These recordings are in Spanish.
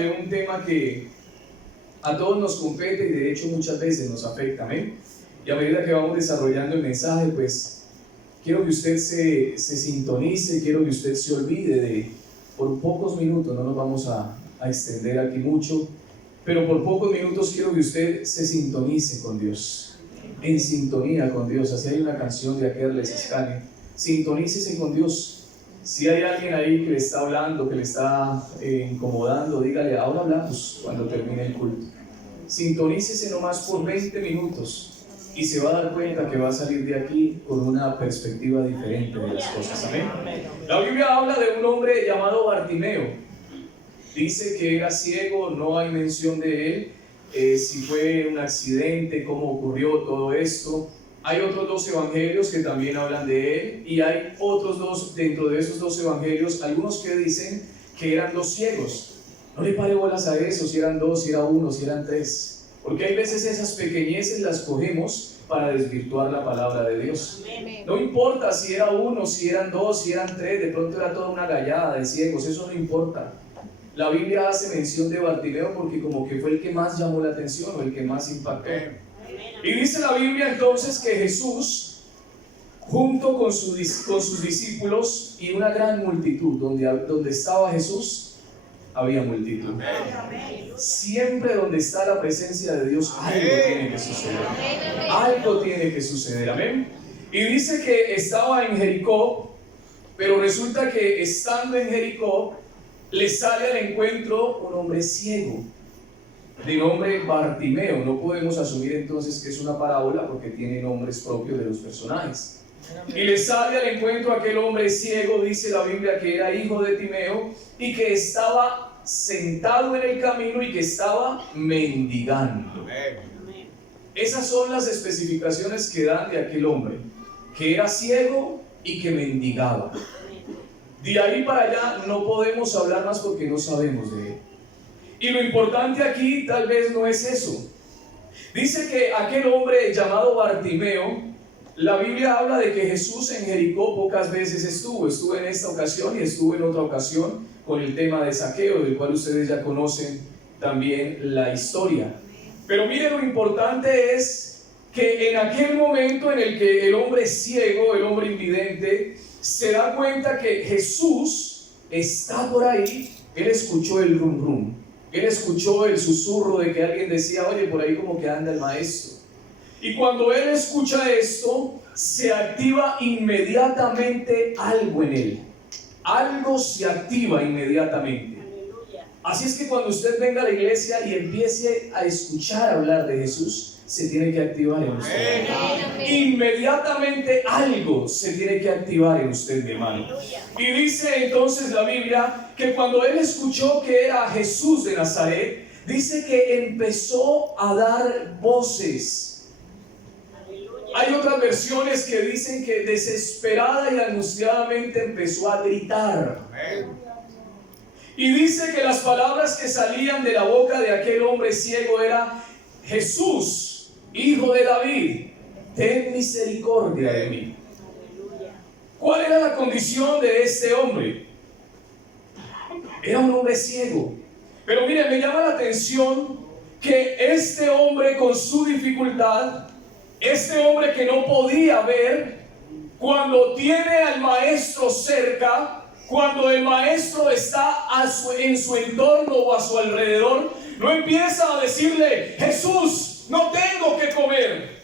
de un tema que a todos nos compete y de hecho muchas veces nos afecta, ¿amén? Y a medida que vamos desarrollando el mensaje, pues quiero que usted se sintonice, quiero que usted se olvide de, por pocos minutos, no nos vamos a extender aquí mucho, pero por pocos minutos quiero que usted se sintonice con Dios, en sintonía con Dios. Así hay una canción de Akerles Escane, sintonícese con Dios. Si hay alguien ahí que le está hablando, que le está incomodando, dígale, ahora hablamos cuando termine el culto. Sintonícese nomás por 20 minutos y se va a dar cuenta que va a salir de aquí con una perspectiva diferente de las cosas. ¿Amén? La Biblia habla de un hombre llamado Bartimeo. Dice que era ciego, no hay mención de él, si fue un accidente, cómo ocurrió todo esto. Hay otros 2 evangelios que también hablan de él, y hay otros 2 dentro de esos 2 evangelios, algunos que dicen que eran 2 ciegos. No le pare bolas a eso, si eran 2, si era 1, si eran 3, porque hay veces esas pequeñeces las cogemos para desvirtuar la palabra de Dios. No importa si era 1, si eran 2, si eran 3, de pronto era toda una gallada de ciegos, eso no importa. La Biblia hace mención de Bartimeo porque como que fue el que más llamó la atención o el que más impactó. Y dice la Biblia entonces que Jesús, junto con sus discípulos y una gran multitud, donde estaba Jesús, había multitud. Siempre donde está la presencia de Dios, algo tiene que suceder. Algo tiene que suceder, amén. Y dice que estaba en Jericó, pero resulta que estando en Jericó, le sale al encuentro un hombre ciego, de nombre Bartimeo. No podemos asumir entonces que es una parábola porque tiene nombres propios de los personajes. Y le sale al encuentro aquel hombre ciego, dice la Biblia que era hijo de Timeo y que estaba sentado en el camino y que estaba mendigando. Esas son las especificaciones que dan de aquel hombre, que era ciego y que mendigaba. De ahí para allá no podemos hablar más porque no sabemos de él. Y lo importante aquí tal vez no es eso. Dice que aquel hombre llamado Bartimeo, la Biblia habla de que Jesús en Jericó pocas veces estuvo en esta ocasión y estuvo en otra ocasión con el tema de Zaqueo, del cual ustedes ya conocen también la historia. Pero miren, lo importante es que en aquel momento en el que el hombre ciego, el hombre invidente, se da cuenta que Jesús está por ahí, él escuchó el rum rum, él escuchó el susurro de que alguien decía, oye, por ahí como que anda el maestro. Y cuando él escucha esto, se activa inmediatamente algo en él. Algo se activa inmediatamente. Así es que cuando usted venga a la iglesia y empiece a escuchar hablar de Jesús, se tiene que activar en usted. Inmediatamente algo se tiene que activar en usted, mi hermano. Y dice entonces la Biblia que cuando él escuchó que era Jesús de Nazaret, dice que empezó a dar voces. Hay otras versiones que dicen que desesperada y angustiadamente empezó a gritar. Y dice que las palabras que salían de la boca de aquel hombre ciego era: Jesús, hijo de David, ten misericordia de mí. ¿Cuál era la condición de este hombre? Era un hombre ciego. Pero miren, me llama la atención que este hombre con su dificultad, este hombre que no podía ver, cuando tiene al maestro cerca, cuando el maestro está en su entorno o a su alrededor, no empieza a decirle: Jesús, no tengo que comer.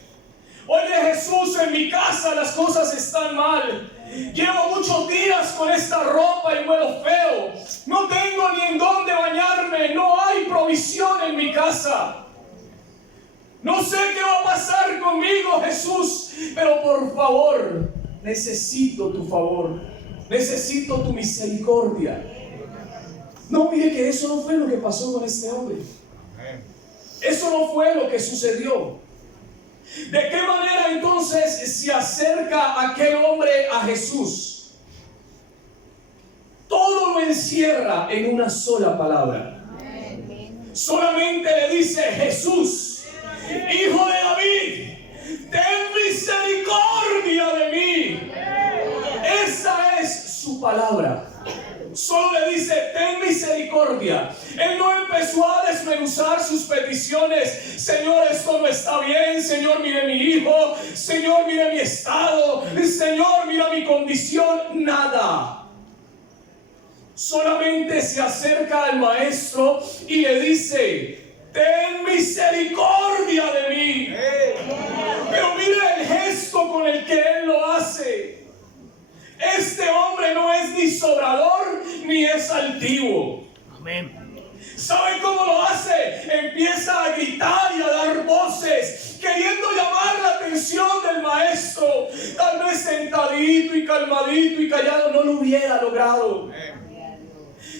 Oye, Jesús, en mi casa las cosas están mal. Llevo muchos días con esta ropa y huelo feo. No tengo ni en dónde bañarme. No hay provisión en mi casa. No sé qué va a pasar conmigo, Jesús, pero por favor, necesito tu favor. Necesito tu misericordia. No, mire que eso no fue lo que pasó con este hombre. Eso no fue lo que sucedió. ¿De qué manera entonces se acerca aquel hombre a Jesús? Todo lo encierra en una sola palabra. Solamente le dice: Jesús, hijo de David, ten misericordia de mí. Esa es su palabra. Solo le dice, ten misericordia. Él no empezó a desmenuzar sus peticiones. Señor, esto no está bien. Señor, mire mi hijo. Señor, mire mi estado. Señor, mira mi condición. Nada. Solamente se acerca al maestro y le dice, ten misericordia de mí. Pero mire el gesto con el que él lo hace. Este hombre no es ni sobrador ni es altivo. Amén. ¿Sabe cómo lo hace? Empieza a gritar y a dar voces, queriendo llamar la atención del maestro. Tal vez sentadito y calmadito y callado no lo hubiera logrado.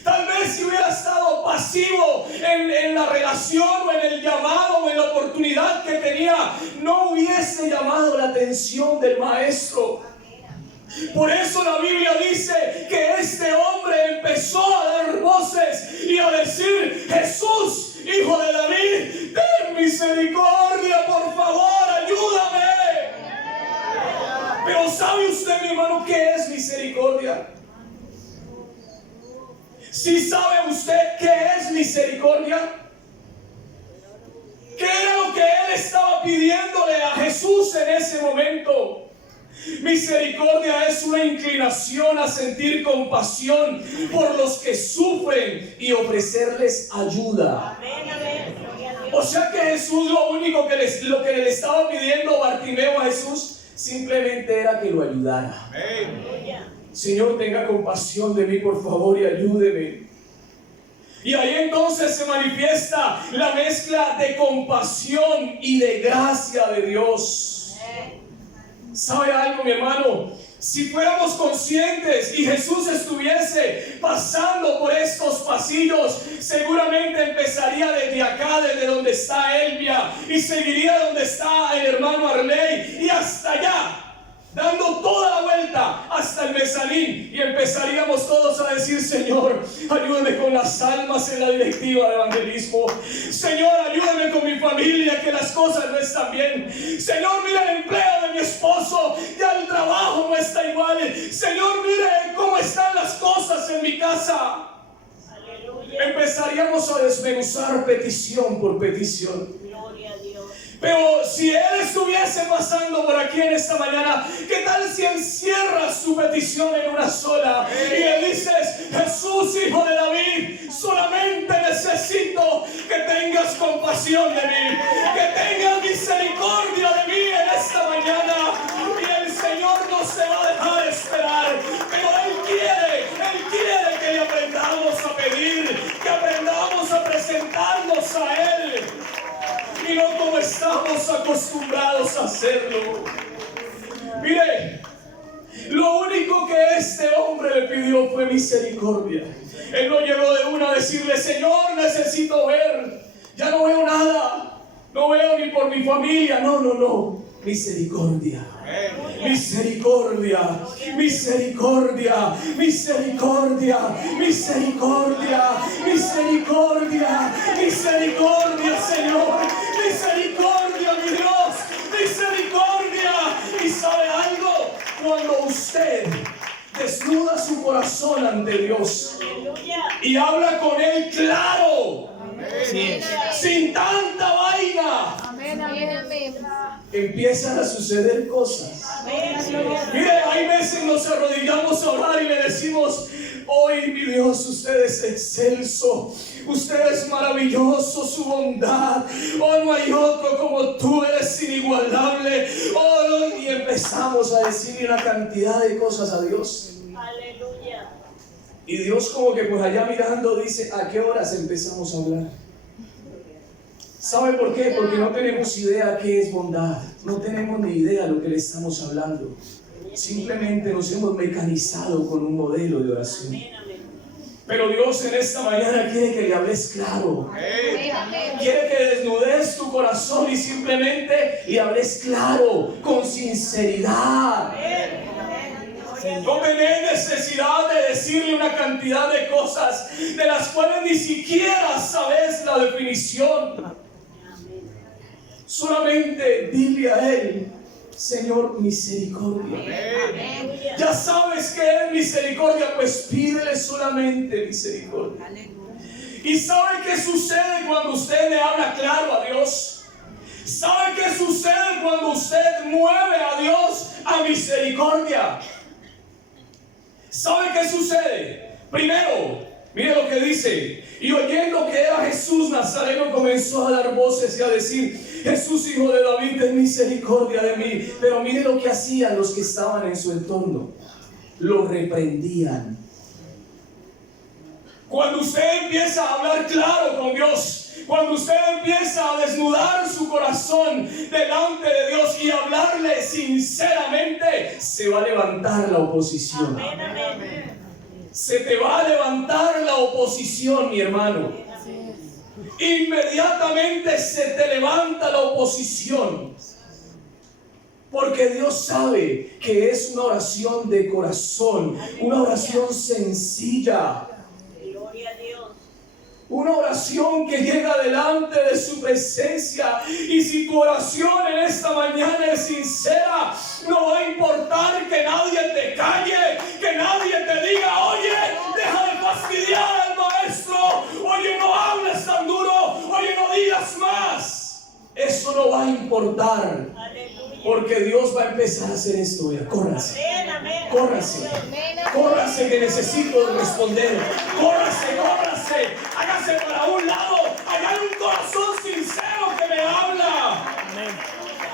Tal vez si hubiera estado pasivo en la relación o en el llamado o en la oportunidad que tenía, no hubiese llamado la atención del maestro. Por eso la Biblia dice que este hombre empezó a dar voces y a decir, Jesús, hijo de David, ten misericordia, por favor, ayúdame. Pero ¿sabe usted, mi hermano, qué es misericordia? ¿Sí sabe usted qué es misericordia? ¿Qué era lo que él estaba pidiéndole a Jesús en ese momento? Misericordia es una inclinación a sentir compasión por los que sufren y ofrecerles ayuda. O sea que Jesús lo que le estaba pidiendo Bartimeo a Jesús simplemente era que lo ayudara. Señor, tenga compasión de mí, por favor, y ayúdeme. Y ahí entonces se manifiesta la mezcla de compasión y de gracia de Dios. ¿Sabe algo, mi hermano? Si fuéramos conscientes y Jesús estuviese pasando por estos pasillos, seguramente empezaría desde acá, desde donde está Elvia, y seguiría donde está el hermano Arley, y hasta allá, dando toda la vuelta hasta el mezanín, y empezaríamos todos a decir, Señor, ayúdame con las almas en la directiva de evangelismo. Señor, ayúdame con mi familia, que las cosas no están bien. Señor, mira el empleo de mi esposo, ya el trabajo no está igual. Señor, mire cómo están las cosas en mi casa. Aleluya. Empezaríamos a desmenuzar petición por petición. Pero si él estuviese pasando por aquí en esta mañana, ¿qué tal si encierras tu petición en una sola y le dices, Jesús, hijo de David, solamente necesito que tengas compasión de mí, que tengas misericordia de mí en esta mañana? Y el Señor no se va a dejar esperar, pero Él quiere que le aprendamos a pedir, que aprendamos a presentarnos a Él, y no como estamos acostumbrados a hacerlo. Mire, lo único que este hombre le pidió fue misericordia. Él no llegó de una a decirle, Señor, necesito ver, ya no veo nada, no veo ni por mi familia. No, misericordia. Misericordia, misericordia, misericordia, misericordia, misericordia, misericordia, Señor, misericordia, mi Dios, misericordia. ¿Y sabe algo? Cuando usted desnuda su corazón ante Dios y habla con Él claro, sin tanta vaina, empiezan a suceder cosas. Mire, hay veces nos arrodillamos a orar y le decimos, hoy mi Dios, usted es excelso, usted es maravilloso, su bondad, oh, no hay otro como tú, eres inigualable, oh, y empezamos a decir una cantidad de cosas a Dios. Aleluya. Y Dios como que pues allá mirando dice, ¿a qué horas empezamos a hablar? ¿Sabe por qué? Porque no tenemos idea qué es bondad. No tenemos ni idea de lo que le estamos hablando. Simplemente nos hemos mecanizado con un modelo de oración. Pero Dios en esta mañana quiere que le hables claro. Quiere que desnudes tu corazón y simplemente le hables claro, con sinceridad. No tenés necesidad de decirle una cantidad de cosas de las cuales ni siquiera sabes la definición. Solamente dile a Él Señor, misericordia. Ya sabes que es misericordia, pues pídele solamente misericordia. ¿Y sabe qué sucede cuando usted le habla claro a Dios? ¿Sabe qué sucede cuando usted mueve a Dios a misericordia? ¿Sabe qué sucede? Primero, mire lo que dice: y oyendo que era Jesús Nazareno, comenzó a dar voces y a decir: Jesús, hijo de David, ten misericordia de mí. Pero mire lo que hacían los que estaban en su entorno: lo reprendían. Cuando usted empieza a hablar claro con Dios, cuando usted empieza a desnudar su corazón delante de Dios y hablarle sinceramente, se va a levantar la oposición. Amén, amén. Se te va a levantar la oposición, mi hermano. Inmediatamente se te levanta la oposición. Porque Dios sabe que es una oración de corazón, una oración sencilla. Gloria a Dios. Una oración que llega delante de su presencia. Y si tu oración en esta mañana es sincera, no va a importar que nadie te calle, que nadie te diga: oye, deja de fastidiar al maestro, oye, no hables tan duro, oye, no digas más. Eso no va a importar. Aleluya. Porque Dios va a empezar a hacer esto. Vea, córrase, Amén, amén. córrase, córrase, que necesito responder. Córrase, córrase, hágase para un lado. Allá hay un corazón sincero que me habla.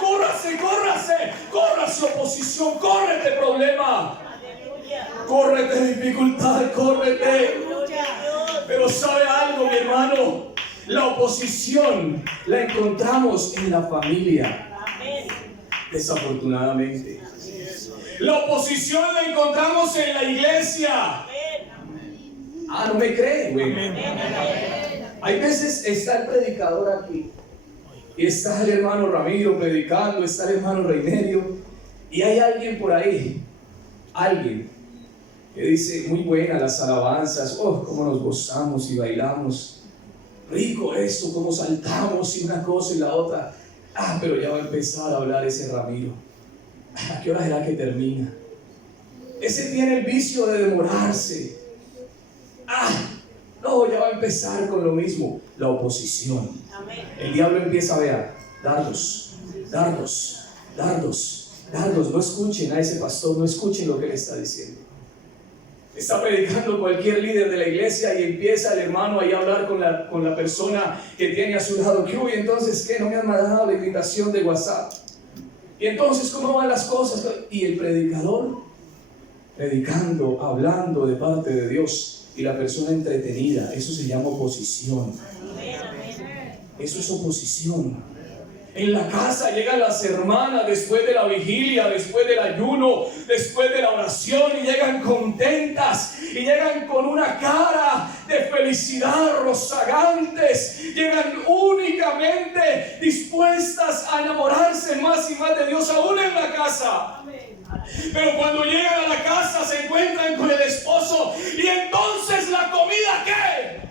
Córrase, córrase, córrase oposición, córrete problema, Aleluya. córrete dificultad, córrete. Gloria a Dios. Pero ¿sabe algo, mi hermano? La oposición la encontramos en la familia. Amén. Desafortunadamente, la oposición la encontramos en la iglesia. Amén. Ah, no me cree, güey. Amén, amén. Hay veces está el predicador aquí y está el hermano Ramiro predicando, está el hermano Reinerio, y hay alguien por ahí, alguien que dice: muy buenas las alabanzas, oh, cómo nos gozamos y bailamos, rico esto, cómo saltamos y una cosa y la otra. Ah, pero ya va a empezar a hablar ese Ramiro. ¿A qué hora será que termina? Ese tiene el vicio de demorarse. Ah, no, ya va a empezar con lo mismo. La oposición. Amén. El diablo empieza a ver: dardos, dardos, dardos, dardos. No escuchen a ese pastor, no escuchen lo que le está diciendo. Está predicando cualquier líder de la iglesia y empieza el hermano ahí a hablar con la persona que tiene a su lado. ¿Qué hubo? Entonces, ¿qué? No me han mandado la invitación de WhatsApp. Y entonces, ¿cómo van las cosas? Y el predicador predicando, hablando de parte de Dios, y la persona entretenida. Eso se llama oposición. Amén, amén. Eso es oposición. En la casa llegan las hermanas después de la vigilia, después del ayuno, después de la oración, y llegan contentas, y llegan con una cara de felicidad, rozagantes, llegan únicamente dispuestas a enamorarse más y más de Dios, aún en la casa. Pero cuando llegan a la casa se encuentran con el esposo, y entonces la comida, ¿qué?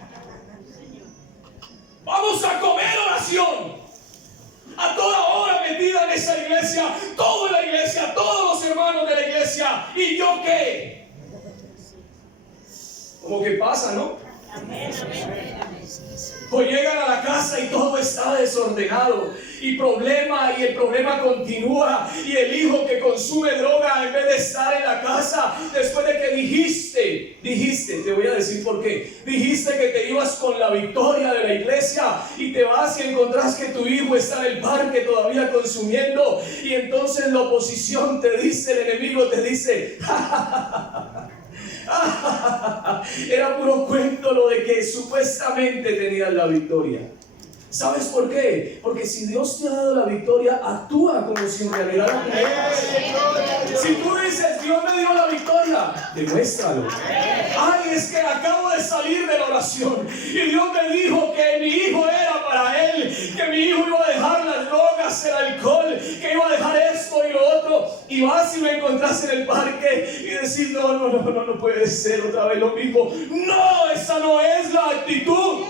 Vamos a comer oración. A toda hora metida en esa iglesia, toda la iglesia, todos los hermanos de la iglesia. ¿Y yo qué? Como que pasa, ¿no? Amén, amén. O llegan a la casa y todo está desordenado, y el problema continúa, y el hijo que consume droga, en vez de estar en la casa, después de que dijiste, te voy a decir por qué, dijiste que te ibas con la victoria de la iglesia, y te vas y encontrás que tu hijo está en el parque todavía consumiendo, y entonces la oposición te dice, el enemigo te dice: era puro cuento lo de que supuestamente tenías la victoria. ¿Sabes por qué? Porque si Dios te ha dado la victoria, actúa como si en realidad la tuvieras. Si tú dices: Dios me dio la victoria, demuéstralo. Ay, es que acabo de salir de la oración y Dios me dijo que mi hijo era para él, que mi hijo iba a dejar las drogas, el alcohol, que iba a dejar esto y lo otro, y vas y me encontrás en el parque y decís: no puede ser otra vez lo mismo. No, esa no es la actitud.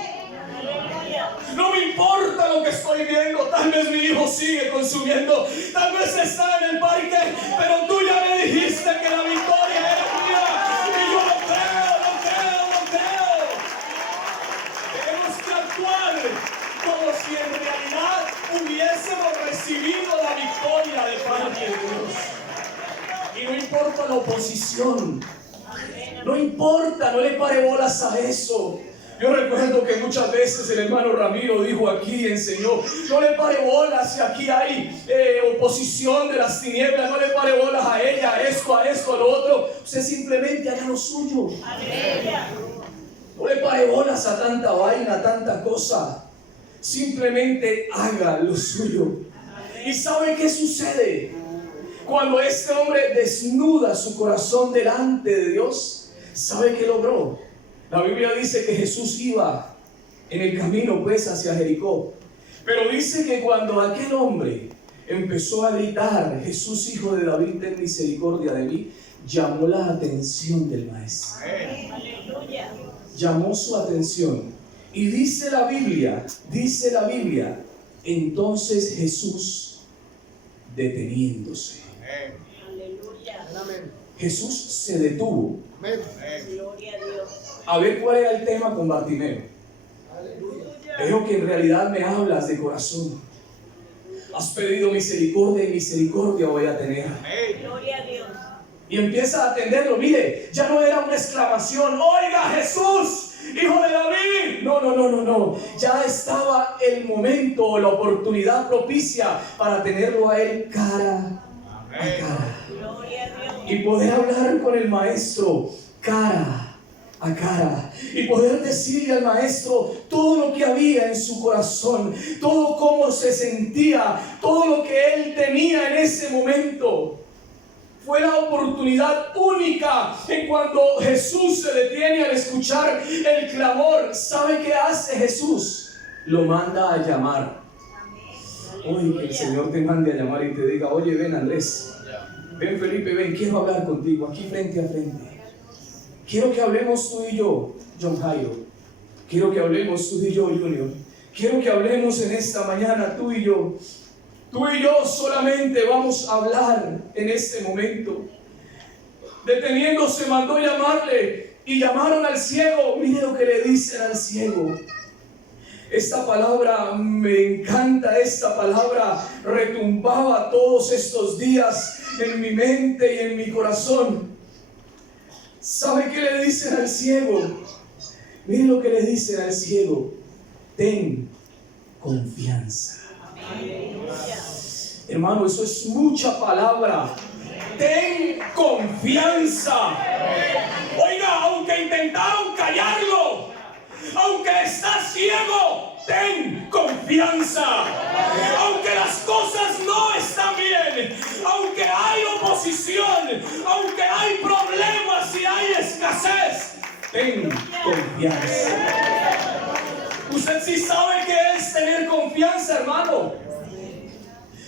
No me importa lo que estoy viendo. Tal vez mi hijo sigue consumiendo, tal vez está en el parque, pero tú ya me dijiste que la victoria era mía. Y yo lo creo. Tenemos que actuar como si en realidad hubiésemos recibido la victoria de parte de Dios. Y no importa la oposición, no importa, no le pare bolas a eso. Yo recuerdo que muchas veces el hermano Ramiro dijo aquí, enseñó, no le pare bolas si aquí hay oposición de las tinieblas, no le pare bolas a ella, a esto, a lo otro. Usted simplemente haga lo suyo. No le pare bolas a tanta vaina, a tanta cosa. Simplemente haga lo suyo. ¿Y sabe qué sucede? Cuando este hombre desnuda su corazón delante de Dios, ¿sabe qué logró? La Biblia dice que Jesús iba en el camino pues hacia Jericó. Pero dice que cuando aquel hombre empezó a gritar, Jesús, hijo de David, ten misericordia de mí, llamó la atención del maestro. Aleluya. Llamó su atención. Y dice la Biblia, entonces Jesús deteniéndose. Aleluya. Jesús se detuvo. Gloria a Dios. A ver cuál era el tema con Bartimeo. Veo que en realidad me hablas de corazón. Has pedido misericordia y misericordia voy a tener. Gloria a Dios. Y empieza a atenderlo. Mire, ya no era una exclamación, oiga Jesús, hijo de David. No. Ya estaba el momento o la oportunidad propicia para tenerlo a él cara a cara. Gloria a Dios. Y poder hablar con el maestro cara a cara. Y poder decirle al maestro todo lo que había en su corazón, todo cómo se sentía, todo lo que él tenía en ese momento. Fue la oportunidad única en cuando Jesús se detiene al escuchar el clamor. ¿Sabe qué hace Jesús? Lo manda a llamar. Oye, que el Señor te mande a llamar y te diga, oye, ven Andrés, ven Felipe, ven, quiero hablar contigo aquí frente a frente. Quiero que hablemos tú y yo, John Jairo. Quiero que hablemos tú y yo, Junior. Quiero que hablemos en esta mañana tú y yo. Tú y yo solamente vamos a hablar en este momento. Deteniéndose, mandó llamarle y llamaron al ciego. Mire lo que le dicen al ciego. Esta palabra me encanta, esta palabra retumbaba todos estos días en mi mente y en mi corazón. ¿Sabe qué le dicen al ciego? Mire lo que le dicen al ciego. Ten confianza. Hermano, eso es mucha palabra. Ten confianza. Oiga, aunque intentaron callarlo, aunque estás ciego, ten confianza. Aunque las cosas no están bien, aunque hay oposición, aunque hay problemas y hay escasez, ten confianza. Usted sí sabe qué es tener confianza, hermano.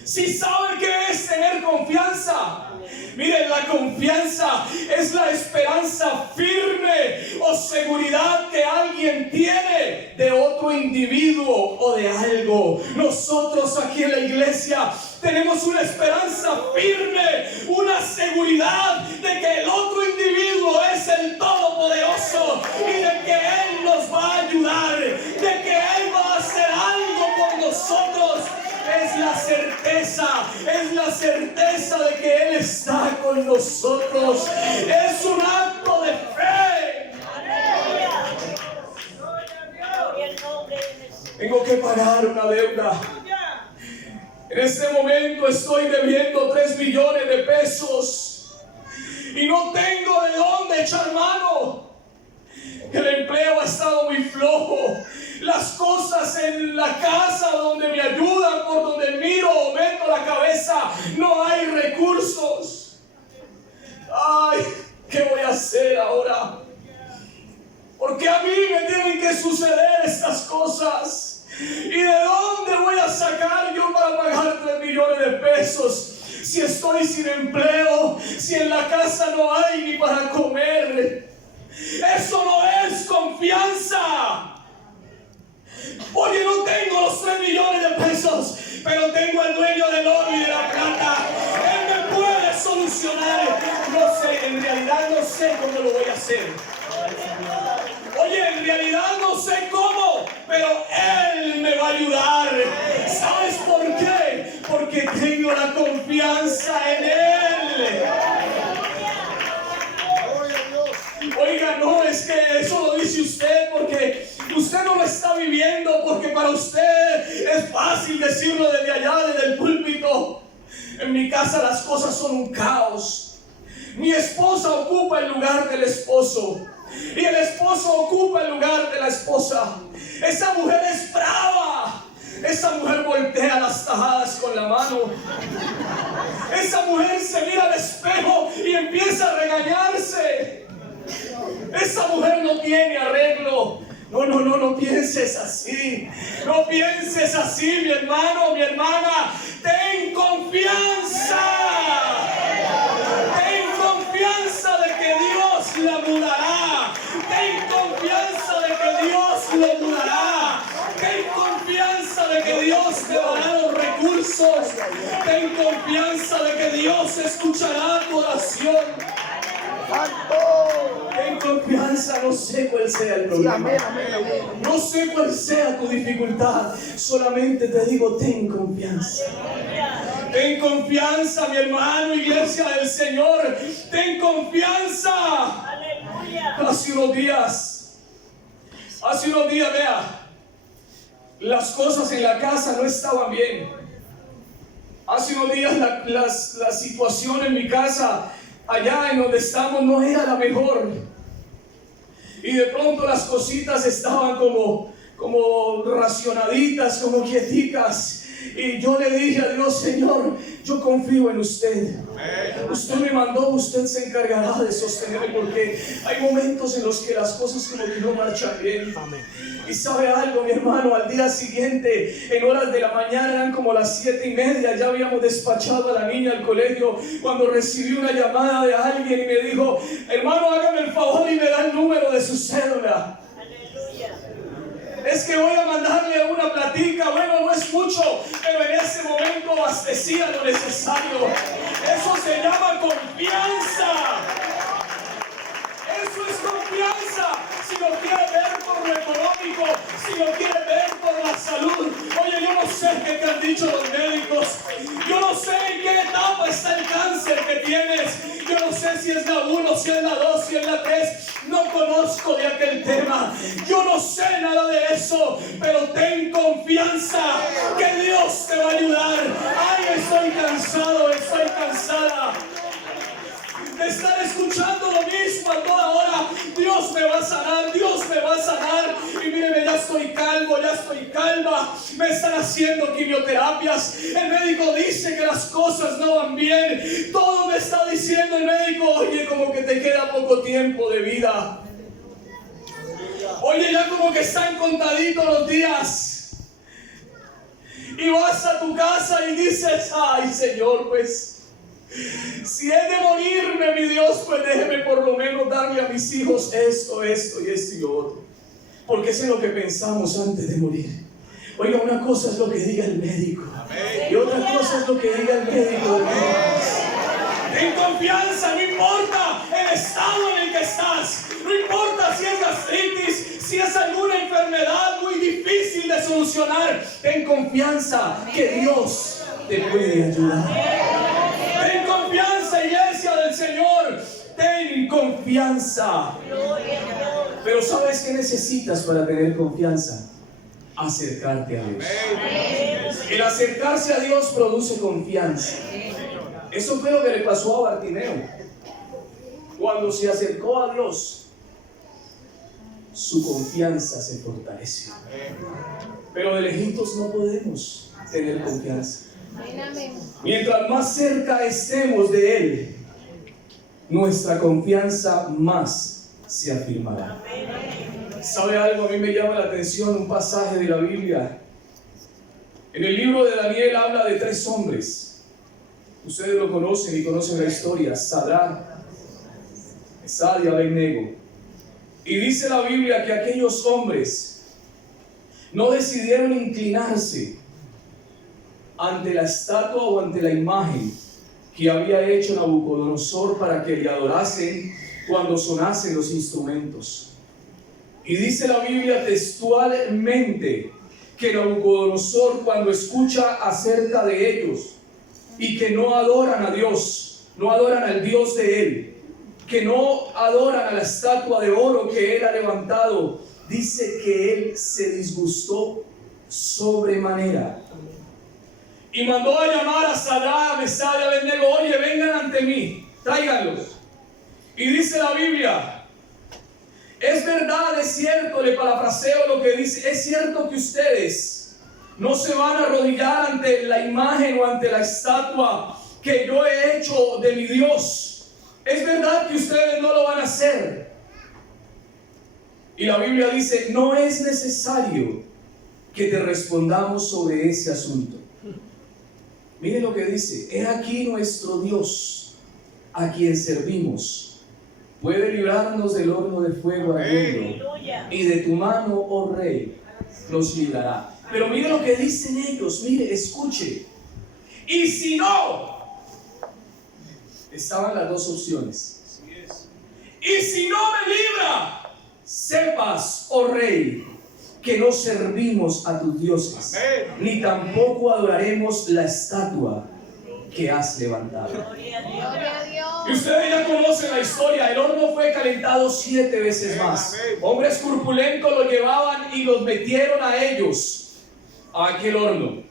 Sí sabe qué es tener confianza. Miren, la confianza es la esperanza firme o seguridad que alguien tiene de otro individuo o de algo. Nosotros aquí en la iglesia tenemos una esperanza firme, una seguridad de que el otro individuo es el Todopoderoso y de que Él nos va a ayudar, de que Él va a hacer algo por nosotros. Es la certeza de que Él está con nosotros. Es un acto de fe. Tengo que pagar una deuda. En este momento estoy debiendo 3 millones de pesos y no tengo de dónde echar mano. El empleo ha estado muy flojo. Las cosas en la casa donde me ayudan, por donde miro o meto la cabeza, no hay recursos. Ay, ¿qué voy a hacer ahora? Porque a mí me tienen que suceder estas cosas. ¿Y de dónde voy a sacar yo para pagar 3 millones de pesos? Si estoy sin empleo, si en la casa no hay ni para comer. Eso no es confianza. Oye, no tengo los 3 millones pero tengo al dueño del oro y de la plata. Él me puede solucionar. No sé, en realidad no sé cómo lo voy a hacer. Oye, en realidad no sé cómo, pero Él me va a ayudar. ¿Sabes por qué? Porque tengo la confianza en Él. Oiga, no, es que eso lo dice usted porque usted no lo está viviendo, porque para usted es fácil decirlo desde allá, desde el púlpito. En mi casa las cosas son un caos. Mi esposa ocupa el lugar del esposo y el esposo ocupa el lugar de la esposa. Esa mujer es brava. Esa mujer voltea las tajadas con la mano. Esa mujer se mira al espejo y empieza a regañarse. Esa mujer no tiene arreglo. No pienses así. No pienses así, mi hermano, mi hermana. Ten confianza. Ten confianza de que Dios la mudará. Ten confianza de que Dios lo mudará. Ten confianza de que Dios te dará los recursos. Ten confianza de que Dios escuchará tu oración. Ten confianza, no sé cuál sea el problema. No sé cuál sea tu dificultad. Solamente te digo, ten confianza. Ten confianza, mi hermano, iglesia del Señor. Ten confianza. Hace unos días, vea, las cosas en la casa no estaban bien. Hace unos días la situación en mi casa, allá en donde estamos, no era la mejor. Y de pronto las cositas estaban como racionaditas, como quieticas. Y yo le dije a Dios, Señor, yo confío en usted. Usted me mandó, usted se encargará de sostenerme, porque hay momentos en los que las cosas como que no marchan bien. Y sabe algo, mi hermano, al día siguiente, en horas de la mañana, eran como las 7:30, ya habíamos despachado a la niña al colegio, cuando recibí una llamada de alguien y me dijo, hermano, hágame el favor y me da el número de su cédula. Es que voy a mandarle una platica. Bueno, no es mucho, pero en ese momento abastecía lo necesario. Eso se llama confianza. Eso es confianza. Si lo quiere ver por lo económico, si lo quiere ver por la salud. Oye, yo no sé qué te han dicho los médicos. Yo no sé en qué etapa está el cáncer que tienes. Yo no sé si es la 1, si es la 2, si es la 3. No conozco de aquel tema. Yo no sé nada de eso. Pero ten confianza que Dios te va a ayudar. Ay, estoy cansado, estoy cansada de estar escuchando lo mismo a toda hora. Dios me va a sanar, Dios me va a sanar. Y míreme, ya estoy calmo, ya estoy calma. Me están haciendo quimioterapias. El médico dice que las cosas no van bien. Todo me está diciendo el médico. Oye, como que te queda poco tiempo de vida. Oye, ya como que están contaditos los días. Y vas a tu casa y dices, ay, Señor, pues si es de morirme, mi Dios, pues déjeme por lo menos darle a mis hijos esto y lo otro. Porque eso es lo que pensamos antes de morir. Oiga, una cosa es lo que diga el médico. Amén. Y otra cosa es lo que diga el médico del país. Ten confianza, no importa el estado en el que estás. No importa si es gastritis, si es alguna enfermedad muy difícil de solucionar. Ten confianza que Dios te puede ayudar. Ten confianza, iglesia del Señor. Ten confianza. Pero ¿sabes qué necesitas para tener confianza? Acercarte a Dios. El acercarse a Dios produce confianza. Eso fue lo que le pasó a Bartimeo. Cuando se acercó a Dios, su confianza se fortaleció. Pero de lejitos no podemos tener confianza. Mientras más cerca estemos de Él, nuestra confianza más se afirmará. ¿Sabe algo? A mí me llama la atención un pasaje de la Biblia. En el libro de Daniel habla de 3 hombres. Ustedes lo conocen y conocen la historia: Sadrach, Mesach y Abednego. Y dice la Biblia que aquellos hombres no decidieron inclinarse ante la estatua o ante la imagen que había hecho Nabucodonosor para que le adorasen cuando sonasen los instrumentos. Y dice la Biblia textualmente que Nabucodonosor, cuando escucha acerca de ellos y que no adoran a Dios, no adoran al Dios de él, que no adoran a la estatua de oro que él ha levantado, dice que él se disgustó sobremanera y mandó a llamar a Sadrach, Mesach y Abednego. Oye, vengan ante mí, tráiganlos. Y dice la Biblia, es verdad, es cierto, le parafraseo lo que dice, es cierto que ustedes no se van a arrodillar ante la imagen o ante la estatua que yo he hecho de mi Dios. Es verdad que ustedes no lo van a hacer. Y la Biblia dice, no es necesario que te respondamos sobre ese asunto. Mire lo que dice, he aquí nuestro Dios, a quien servimos, puede librarnos del horno de fuego ardiendo, y de tu mano, oh rey, nos librará. Pero mire lo que dicen ellos, mire, escuche. Y si no, estaban las dos opciones. Y si no me libra, sepas, oh rey, que no servimos a tus dioses, ni tampoco adoraremos la estatua que has levantado. Y ustedes ya conocen la historia. El horno fue calentado 7 veces más. Hombres corpulentos lo llevaban y los metieron a ellos a aquel horno.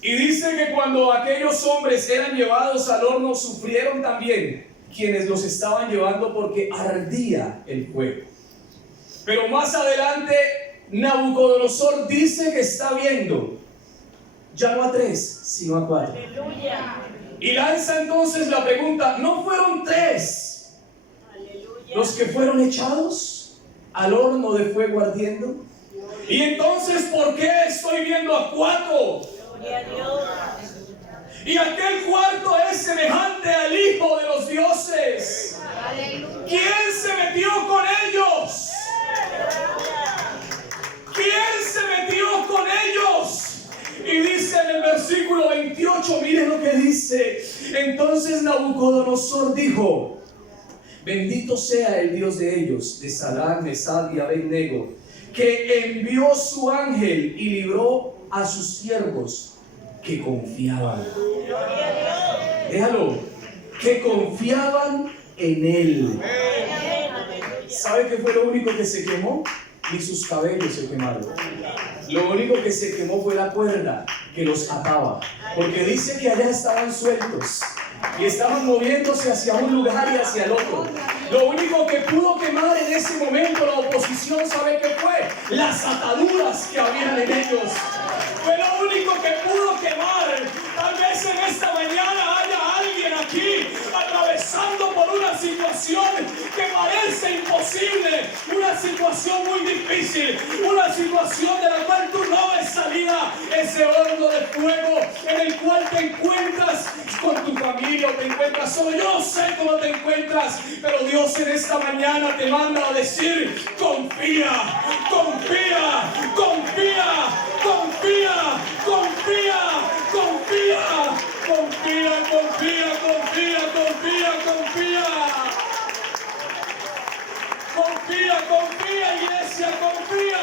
Y dice que cuando aquellos hombres eran llevados al horno, sufrieron también quienes los estaban llevando, porque ardía el fuego. Pero más adelante Nabucodonosor dice que está viendo ya no a 3, sino a 4. Aleluya. Y lanza entonces la pregunta, ¿no fueron 3 los que fueron echados al horno de fuego ardiendo? Y entonces, ¿por qué estoy viendo a 4? Gloria a Dios. Y aquel cuarto es semejante al Hijo de los dioses. ¿Quién se metió con ellos? ¿Quién se metió con ellos? Y dice en el versículo 28, miren lo que dice. Entonces Nabucodonosor dijo, bendito sea el Dios de ellos, de Sadrach, Mesach y Abednego, que envió su ángel y libró a sus siervos que confiaban. Déjalo, que confiaban en él. ¿Sabe qué fue lo único que se quemó? Ni sus cabellos se quemaron. Lo único que se quemó fue la cuerda que los ataba, porque dice que allá estaban sueltos y estaban moviéndose hacia un lugar y hacia el otro. Lo único que pudo quemar en ese momento la oposición, ¿sabe qué fue? Las ataduras que habían en ellos. Fue lo único que pudo quemar. Tal vez en esta mañana haya alguien aquí atravesando por una situación que parece imposible, una situación muy difícil, una situación de la cual tú no ves salida, ese horno de fuego en el cual te encuentras con tu familia o te encuentras solo. Yo no sé cómo te encuentras, pero Dios en esta mañana te manda a decir, confía, confía, confía, confía, confía, confía, confía, confía, confía, confía, confía. Confía, confía, iglesia, confía.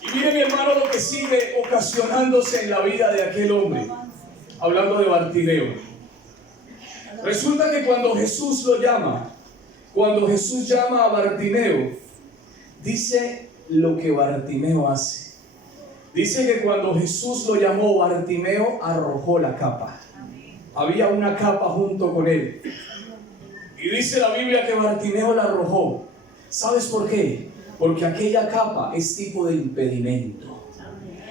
Y mire, mi hermano, lo que sigue ocasionándose en la vida de aquel hombre, hablando de Bartimeo. Resulta que cuando Jesús lo llama, cuando Jesús llama a Bartimeo, dice lo que Bartimeo hace. Dice que cuando Jesús lo llamó, Bartimeo arrojó la capa. Había una capa junto con él. Y dice la Biblia que Bartimeo la arrojó. ¿Sabes por qué? Porque aquella capa es tipo de impedimento.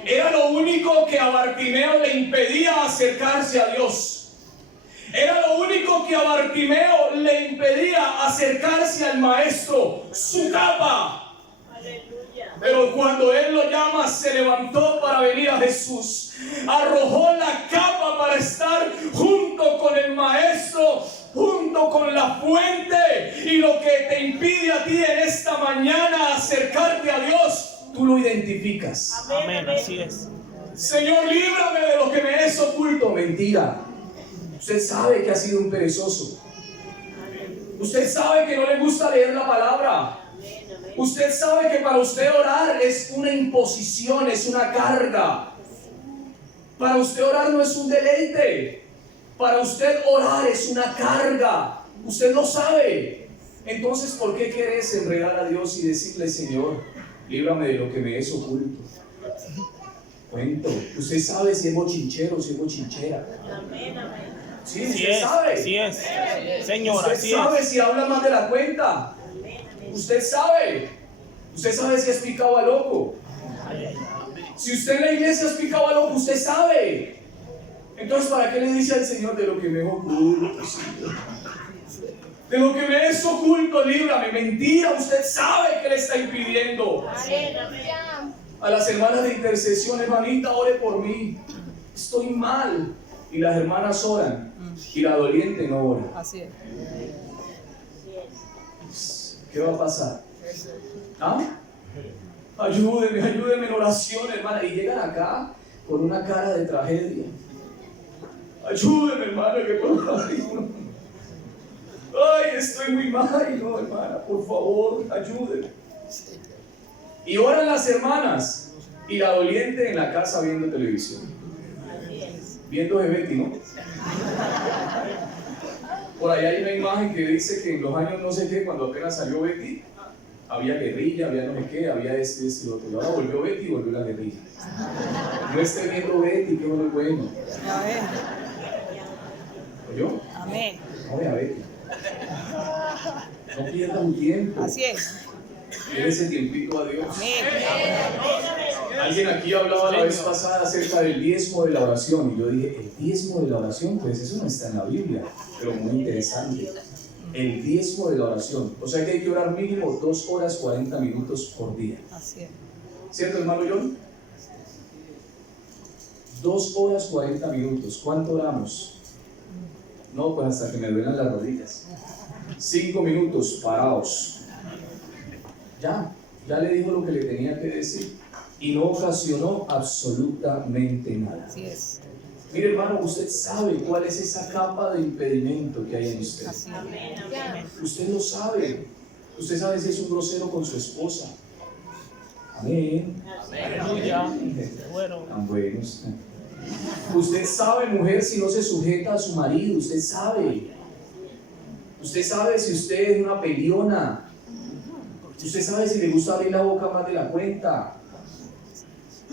Era lo único que a Bartimeo le impedía acercarse a Dios. Era lo único que a Bartimeo le impedía acercarse al Maestro, su capa. Pero cuando él lo llama, se levantó para venir a Jesús, arrojó la capa para estar junto con el Maestro, junto con la fuente, y Y lo que te impide a ti en esta mañana acercarte a Dios, tú lo identificas. Amén, así es. Señor, líbrame de lo que me es oculto. Mentira. Usted sabe que ha sido un perezoso. Usted sabe que no le gusta leer la palabra. Usted sabe que para usted orar es una imposición, es una carga. Para usted orar no es un deleite. Para usted orar es una carga. Usted lo sabe. Entonces, ¿por qué querés enredar a Dios y decirle, Señor, líbrame de lo que me es oculto? Cuento. Usted sabe si es bochinchero o si es bochinchera. Sí, usted sabe. Así es. Señor, Usted así sabe es. si habla más de la cuenta. Usted sabe. Usted sabe si es picado a loco. Si usted en la iglesia es picado a loco, usted sabe. Entonces, ¿para qué le dice al Señor de lo que me es oculto? De lo que me es oculto, líbrame. Mentira, usted sabe que le está impidiendo. A las hermanas de intercesión, hermanita, ore por mí. Estoy mal. Y las hermanas oran. Y la doliente no ora. Así es. ¿Qué va a pasar? ¿Ah? Ayúdeme, ayúdeme en oración, hermana. Y llegan acá con una cara de tragedia. Ayúdeme, hermana, que puedo ayudar. Ay, estoy muy mal. Ay, no, hermana, por favor, ayúdeme. Y oran las hermanas y la doliente en la casa viendo televisión. Viendo de Betty, ¿no? Por allá hay una imagen que dice que en los años no sé qué, cuando apenas salió Betty, había guerrilla, había no sé qué, había este y otro. Y ahora volvió Betty y volvió la guerrilla. No esté viendo Betty, que no es bueno. Amén. ¿Oyó? Amén. No vea Betty. No pierda un tiempo. Así es. Dé ese tiempito a Dios. Amén. Alguien aquí hablaba la vez pasada acerca del diezmo de la oración. Y yo dije, ¿el diezmo de la oración? Pues eso no está en la Biblia, pero muy interesante. El diezmo de la oración. O sea que hay que orar mínimo 2 horas 40 minutos por día. Así es. ¿Cierto, hermano John? 2 horas 40 minutos. ¿Cuánto oramos? No, pues hasta que me duelan las rodillas. 5 minutos parados. Ya le dijo lo que le tenía que decir. Y no ocasionó absolutamente nada. Así es. Mire, hermano, usted sabe cuál es esa capa de impedimento que hay en usted. Así es. Usted lo sabe. Usted sabe si es un grosero con su esposa. Amén. Aleluya. Bueno. Tan buenos. Usted sabe, mujer, si no se sujeta a su marido. Usted sabe. Usted sabe si usted es una peleona. Usted sabe si le gusta abrir la boca más de la cuenta.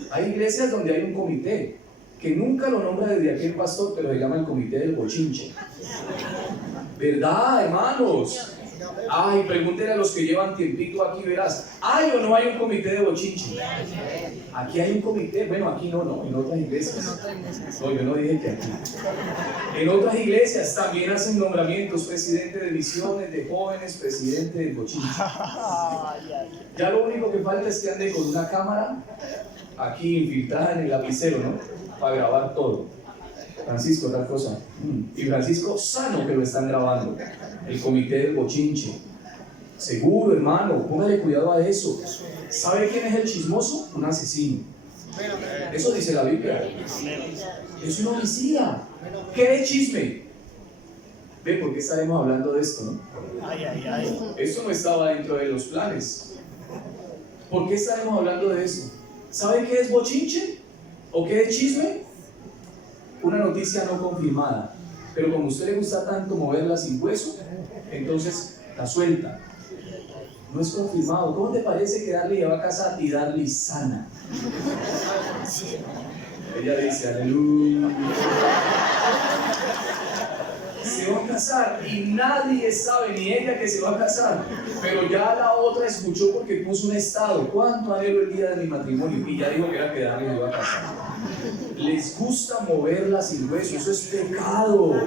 Hay iglesias donde hay un comité que nunca lo nombra desde aquel pastor, pero se llama el comité del bochinche. ¿Verdad, hermanos? Ay, pregúntenle a los que llevan tiempito aquí, verás. ¿Hay o no hay un comité de bochinche? Aquí hay un comité. Bueno, aquí no, en otras iglesias. No, yo no dije que aquí. En otras iglesias también hacen nombramientos, presidente de misiones, de jóvenes, presidente del bochinche. Ya lo único que falta es que ande con una cámara aquí infiltrada en el lapicero, ¿no? Para grabar todo. Francisco, tal cosa. Y Francisco, sano que lo están grabando. El comité del bochinche. Seguro, hermano, póngale cuidado a eso. ¿Sabe quién es el chismoso? Un asesino. Eso dice la Biblia. Es un homicida. ¿Qué es chisme? Ve, ¿por qué estaremos hablando de esto, no? Eso no estaba dentro de los planes. ¿Por qué estaremos hablando de eso? ¿Sabe qué es bochinche? ¿O qué es chisme? Una noticia no confirmada. Pero como a usted le gusta tanto moverla sin hueso, entonces la suelta. No es confirmado. ¿Cómo te parece que Darly va a casar y Darly sana? Ella dice, aleluya. Se va a casar y nadie sabe, ni ella, que se va a casar. Pero ya la otra escuchó porque puso un estado. ¿Cuánto anhelo el día de mi matrimonio? Y ya dijo que era que Darly se iba a casar. Les gusta moverla sin hueso. Eso es pecado.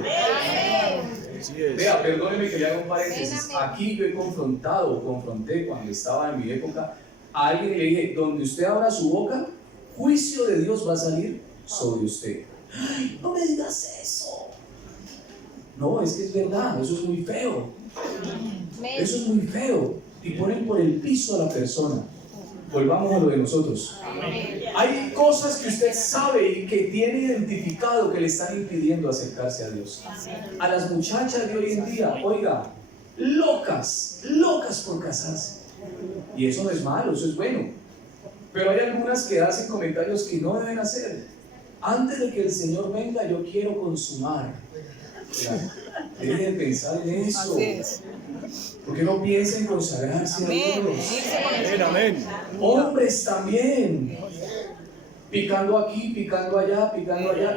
Vea, perdóneme que le haga un paréntesis. Aquí yo confronté cuando estaba en mi época a alguien y le dije, donde usted abra su boca, juicio de Dios va a salir sobre usted. Ay, no me digas eso. No, es que es verdad, eso es muy feo. Eso es muy feo. Y ponen por el piso a la persona. Volvamos a lo de nosotros. Hay cosas que usted sabe y que tiene identificado que le están impidiendo acercarse a Dios. A las muchachas de hoy en día, oiga, locas por casarse. Y eso no es malo, eso es bueno. Pero hay algunas que hacen comentarios que no deben hacer. Antes de que el Señor venga, yo quiero consumar. Deje de pensar en eso. Así es. Porque no piensa en consagrarse Amén. a Dios. Irse con el Señor. Hombres también, picando aquí, picando allá,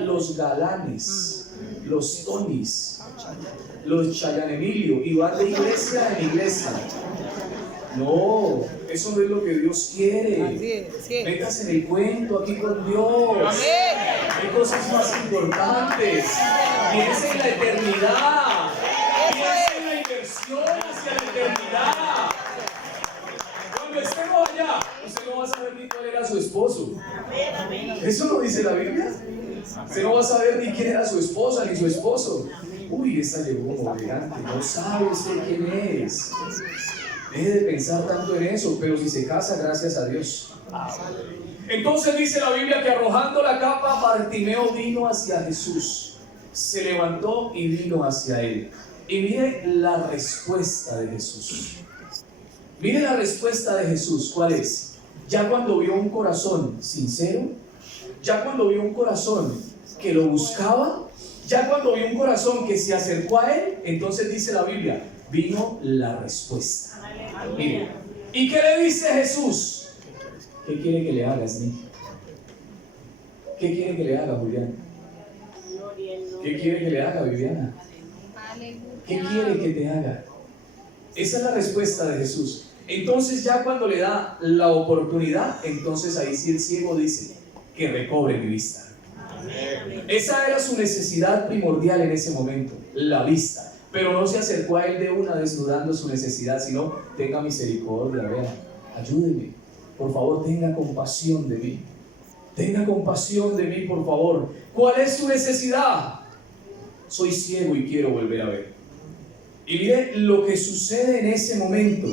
los galanes, los tonis, los Chayan Emilio, y van de iglesia en iglesia. No, eso no es lo que Dios quiere. Así es. Métase en el cuento aquí con Dios. Amén. Hay cosas más importantes. Piensa en la eternidad. Piensa en la inversión hacia la eternidad. Cuando estemos allá, usted no va a saber ni cuál era su esposo. ¿Eso no dice la Biblia? Usted no va a saber ni quién era su esposa ni su esposo. Uy, esta llegó como elegante. No sabe usted quién es. Deje de pensar tanto en eso, pero si se casa, gracias a Dios. Entonces dice la Biblia que arrojando la capa, Bartimeo vino hacia Jesús. Se levantó y vino hacia él. Y mire la respuesta de Jesús. Mire la respuesta de Jesús. ¿Cuál es? Ya cuando vio un corazón sincero, ya cuando vio un corazón que lo buscaba, ya cuando vio un corazón que se acercó a él, entonces dice la Biblia, vino la respuesta. Mire, ¿y qué le dice Jesús? ¿Qué quiere que le hagas, Nick? ¿Qué quiere que le haga, Julián? ¿Qué quiere que le haga, Viviana? ¿Qué quiere que te haga? Esa es la respuesta de Jesús. Entonces ya cuando le da la oportunidad, entonces ahí sí el ciego dice que recobre mi vista. Esa era su necesidad primordial en ese momento, la vista. Pero no se acercó a él de una desnudando su necesidad, sino tenga misericordia, vea, ayúdeme, por favor, tenga compasión de mí. Tenga compasión de mí, por favor. ¿Cuál es su necesidad? Soy ciego y quiero volver a ver. Y mire lo que sucede en ese momento.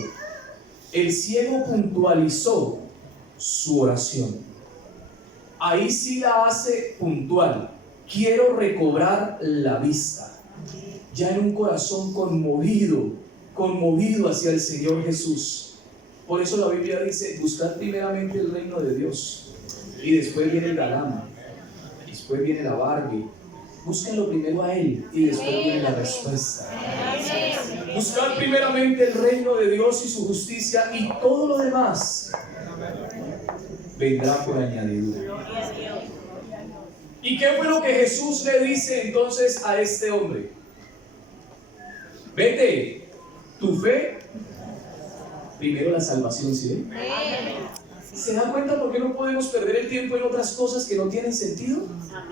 El ciego puntualizó su oración. Ahí sí la hace puntual. Quiero recobrar la vista. Ya en un corazón conmovido hacia el Señor Jesús. Por eso la Biblia dice, buscad primeramente el reino de Dios. Y después viene el galán. Después viene la Barbie. Búsquenlo primero a Él y después viene la respuesta. Buscad primeramente el reino de Dios y su justicia y todo lo demás vendrá por añadidura. ¿Y qué fue lo que Jesús le dice entonces a este hombre? Vete, tu fe, primero la salvación, ¿sí? ¿Se da cuenta por qué no podemos perder el tiempo en otras cosas que no tienen sentido?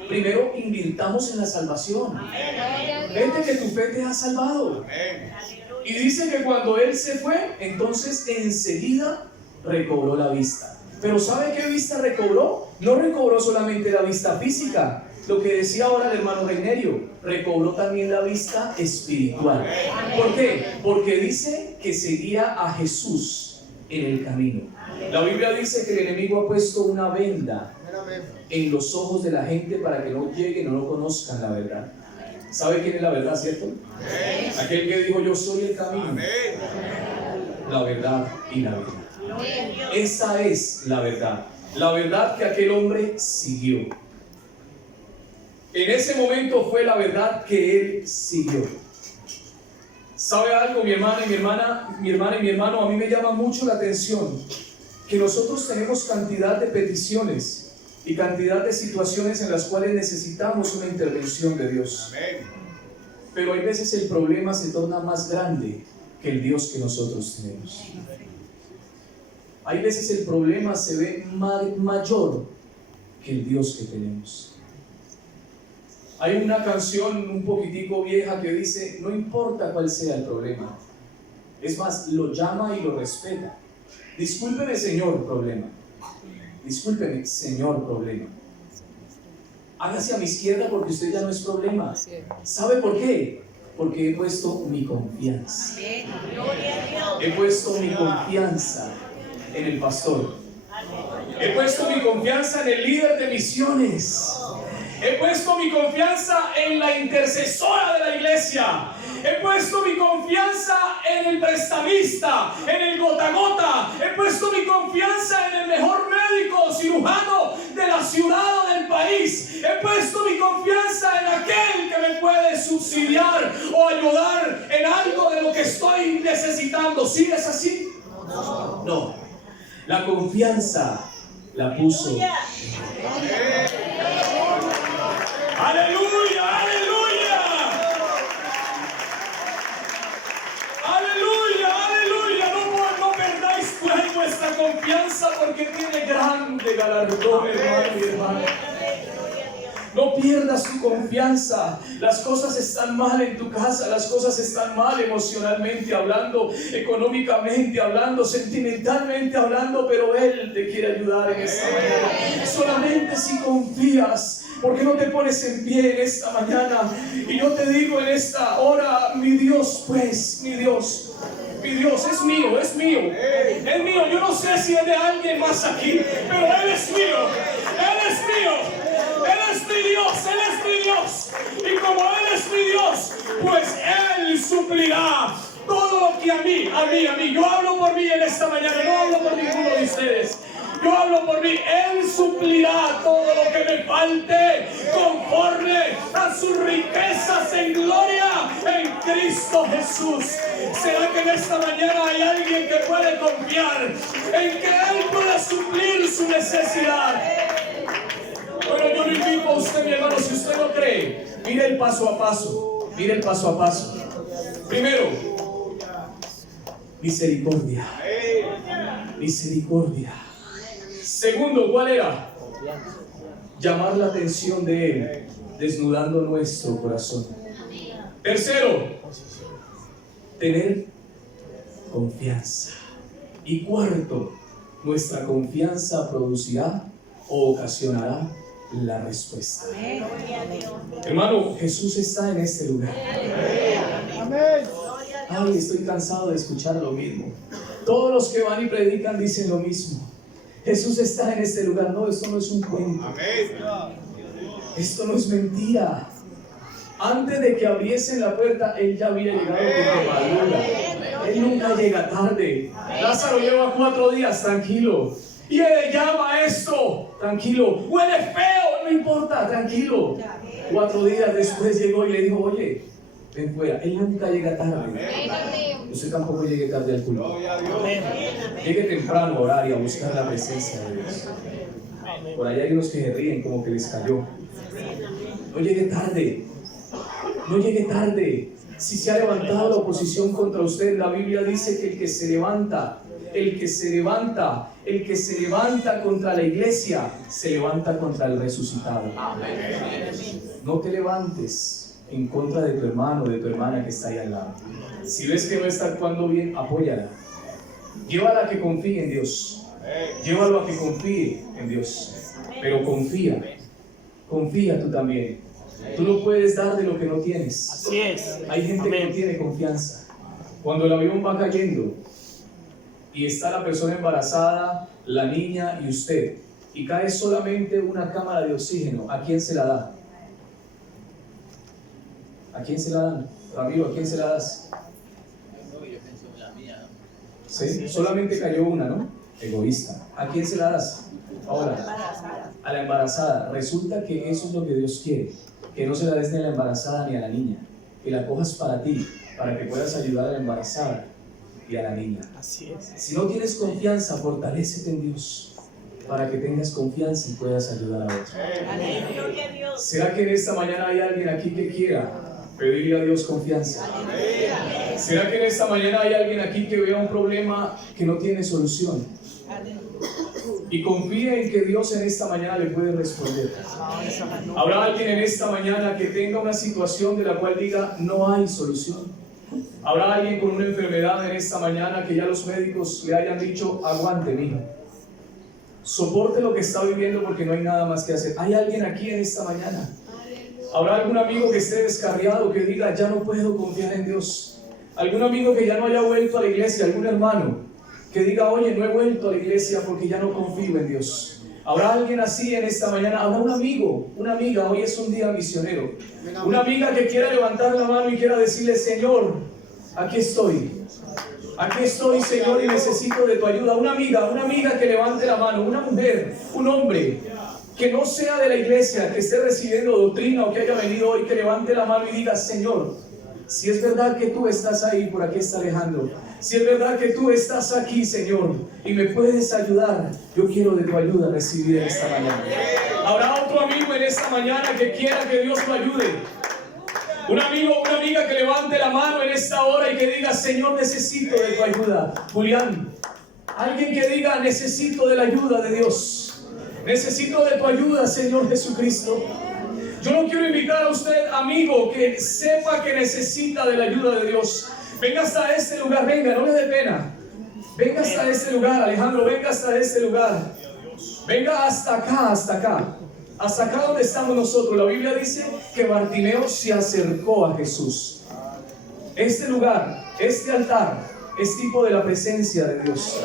Primero invirtamos en la salvación. Vete que tu fe te ha salvado. Y dice que cuando él se fue, entonces enseguida recobró la vista. Pero ¿sabe qué vista recobró? No recobró solamente la vista física. Lo que decía ahora el hermano Reinerio, recobró también la vista espiritual. ¿Por qué? Porque dice que seguía a Jesús en el camino. La Biblia dice que el enemigo ha puesto una venda en los ojos de la gente para que no lleguen o no conozcan la verdad. ¿Sabe quién es la verdad, cierto? Aquel que dijo, yo soy el camino, la verdad y la vida. Esa es la verdad. La verdad que aquel hombre siguió. En ese momento fue la verdad que él siguió. ¿Sabe algo, mi hermana y mi hermano? A mí me llama mucho la atención que nosotros tenemos cantidad de peticiones y cantidad de situaciones en las cuales necesitamos una intervención de Dios. Pero hay veces el problema se torna más grande que el Dios que nosotros tenemos. Hay veces el problema se ve mayor que el Dios que tenemos. Hay una canción un poquitico vieja que dice, no importa cuál sea el problema, es más, lo llama y lo respeta. Discúlpeme, señor problema. Discúlpeme, señor problema. Hágase a mi izquierda porque usted ya no es problema. ¿Sabe por qué? Porque he puesto mi confianza. He puesto mi confianza en el pastor. He puesto mi confianza en el líder de misiones. He puesto mi confianza en la intercesora de la iglesia. He puesto mi confianza en el prestamista, en el gota a gota. He puesto mi confianza en el mejor médico cirujano de la ciudad o del país. He puesto mi confianza en aquel que me puede subsidiar o ayudar en algo de lo que estoy necesitando. ¿Sí es así? No. La confianza la puso. Aleluya. ¡Aleluya! ¡Aleluya! ¡Aleluya! ¡Aleluya! No perdáis pues vuestra confianza, porque tiene grande galardón, hermano y hermana. No pierdas tu confianza. Las cosas están mal en tu casa, las cosas están mal emocionalmente hablando, económicamente hablando, sentimentalmente hablando, pero Él te quiere ayudar en esta mañana. Solamente si confías. ¿Por qué no te pones en pie en esta mañana? Y yo te digo en esta hora, mi Dios, pues, mi Dios es mío, es mío, es mío. Yo no sé si es de alguien más aquí, pero Él es mío, Él es mío, Él es mi Dios, Él es mi Dios. Y como Él es mi Dios, pues Él suplirá todo lo que a mí. Yo hablo por mí en esta mañana, no hablo por ninguno de ustedes. Yo hablo por mí. Él suplirá todo lo que me falte conforme a sus riquezas en gloria en Cristo Jesús. ¿Será que en esta mañana hay alguien que puede confiar en que Él pueda suplir su necesidad? Bueno, yo lo invito a usted, mi hermano, si usted no cree, mire el paso a paso. Mire el paso a paso. Primero, misericordia. Misericordia. Segundo, ¿cuál era? Llamar la atención de Él, desnudando nuestro corazón. Tercero, tener confianza. Y cuarto, nuestra confianza producirá o ocasionará la respuesta. Hermano, Jesús está en este lugar. Ay, estoy cansado de escuchar lo mismo. Todos los que van y predican dicen lo mismo. Jesús está en este lugar. No, esto no es un cuento. Esto no es mentira. Antes de que abriesen la puerta, Él ya había llegado con madura. Él nunca llega tarde. Lázaro lleva 4 días, tranquilo. Y Él llama esto, tranquilo. Huele feo, no importa, tranquilo. 4 días después llegó y le dijo, oye, ven fuera. Él nunca llega tarde. Usted tampoco llegue tarde al culto. Llegue temprano a orar y a buscar la presencia de Dios. Por allá hay unos que se ríen como que les cayó. No llegue tarde. No llegue tarde. Si se ha levantado la oposición contra usted, la Biblia dice que el que se levanta contra la iglesia, se levanta contra el resucitado. No te levantes en contra de tu hermano o de tu hermana que está ahí al lado. Si ves que no está actuando bien, apóyala. Llévala a que confíe en Dios. Llévalo a que confíe en Dios. Pero confía tú también. Tú no puedes dar de lo que no tienes. Así es. Hay gente que no tiene confianza. Cuando el avión va cayendo y está la persona embarazada, la niña y usted, y cae solamente una cámara de oxígeno, ¿a quién se la da? ¿A quién se la dan? Ramiro, ¿a quién se la das? ¿Sí? Solamente cayó una, ¿no? Egoísta. ¿A quién se la das? Ahora, a la embarazada. Resulta que eso es lo que Dios quiere. Que no se la des ni a la embarazada ni a la niña. Que la cojas para ti, para que puedas ayudar a la embarazada y a la niña. Así es. Si no tienes confianza, fortalécete en Dios para que tengas confianza y puedas ayudar a otros. ¿Será que en esta mañana hay alguien aquí que quiera pedirle a Dios confianza? ¿Será que en esta mañana hay alguien aquí que vea un problema que no tiene solución y confíe en que Dios en esta mañana le puede responder? ¿Habrá alguien en esta mañana que tenga una situación de la cual diga no hay solución? ¿Habrá alguien con una enfermedad en esta mañana que ya los médicos le hayan dicho aguante, mijo, soporte lo que está viviendo porque no hay nada más que hacer? ¿Hay alguien aquí en esta mañana? ¿Habrá algún amigo que esté descarriado que diga ya no puedo confiar en Dios? algún amigo que ya no haya vuelto a la iglesia, algún hermano que diga, oye, no he vuelto a la iglesia porque ya no confío en Dios. ¿Habrá alguien así en esta mañana? ¿Habrá un amigo, una amiga? Hoy es un día misionero. Una amiga que quiera levantar la mano y quiera decirle, Señor, aquí estoy. Aquí estoy, Señor, y necesito de tu ayuda. Una amiga que levante la mano. Una mujer, un hombre que no sea de la iglesia, que esté recibiendo doctrina o que haya venido hoy, que levante la mano y diga, Señor, si es verdad que tú estás ahí, por aquí está Alejandro. Si es verdad que tú estás aquí, Señor, y me puedes ayudar, yo quiero de tu ayuda recibir en esta mañana. Habrá otro amigo en esta mañana que quiera que Dios lo ayude. Un amigo o una amiga que levante la mano en esta hora y que diga, Señor, necesito de tu ayuda. Julián, alguien que diga, necesito de la ayuda de Dios. Necesito de tu ayuda, Señor Jesucristo. Yo no quiero invitar a usted, amigo, que sepa que necesita de la ayuda de Dios. Venga hasta este lugar, venga, no le dé pena. Venga hasta este lugar, Alejandro, venga hasta este lugar. Venga hasta acá, hasta acá. Hasta acá donde estamos nosotros. La Biblia dice que Bartimeo se acercó a Jesús. Este lugar, este altar, es tipo de la presencia de Dios.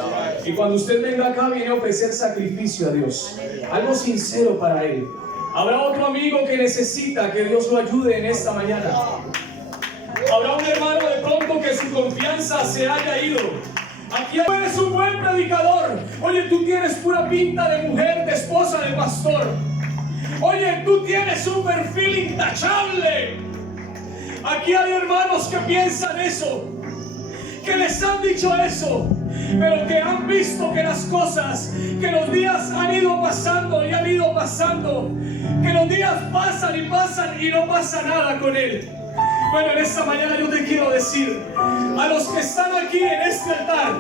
Y cuando usted venga acá, viene a ofrecer sacrificio a Dios. Algo sincero para Él. Habrá otro amigo que necesita que Dios lo ayude en esta mañana. Habrá un hermano de pronto que su confianza se haya ido. Aquí eres un buen predicador. Oye, tú tienes pura pinta de mujer, de esposa de pastor. Oye, tú tienes un perfil intachable. Aquí hay hermanos que piensan eso, que les han dicho eso, pero que han visto que las cosas, que los días han ido pasando y han ido pasando, que los días pasan y no pasa nada con él. Bueno, en esta mañana yo te quiero decir, a los que están aquí en este altar,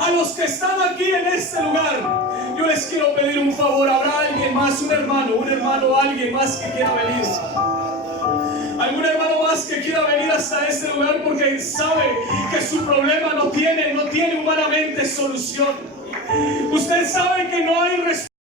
a los que están aquí en este lugar, yo les quiero pedir un favor. ¿Habrá alguien más, un hermano, alguien más que quiera venir? ¿Algún hermano más que quiera venir hasta este lugar porque sabe que su problema no tiene humanamente solución? Usted sabe que no hay respuesta.